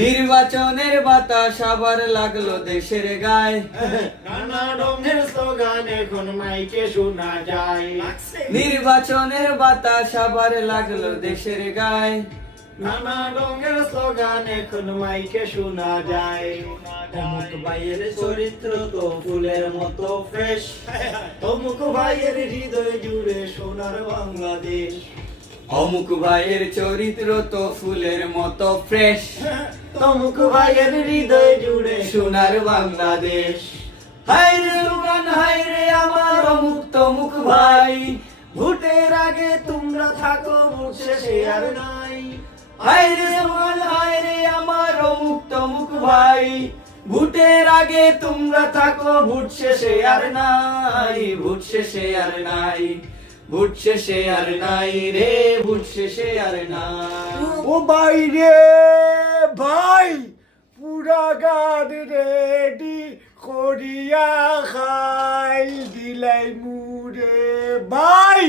নির্বাচনের বাতাস আবার লাগলো দেশের গায়ে, নানা রঙের স্লোগান এখন মাইকে শোনা যায়। নির্বাচনের বাতাস আবার লাগলো দেশের গায়ে, নানা রঙের স্লোগান এখন মাইকে শোনা যায়। অমুক ভাইয়ের চরিত্র তো ফুলের মতো ফ্রেশ, অমুক ভাইয়ের হৃদয় জুড়ে সোনার বাংলাদেশ। অমুক ভাইয়ের চরিত্র তো ফুলের মতো ফ্রেশ, অমুক ভাইয়ের হৃদয় জুড়ে সোনার বাংলাদেশ। হায় রে সুগান, হায় রে আমার অমুক তমুক ভাই, ভোটের আগে তোমরা থাকো, ভোট শেষে আর নাই। হায় রে সুগান, হায় রে আমার অমুক তমুক ভাই, ভোটের আগে তোমরা থাকো, ভোট শেষে আর নাই, ভোট শেষে আর নাই, ভোট শেষে আর নাই রে, ভোট শেষে আর নাই। ও ভাই রে ভাই, পুরা গান রেডি করিয়া খাই দিলাই মুরে ভাই।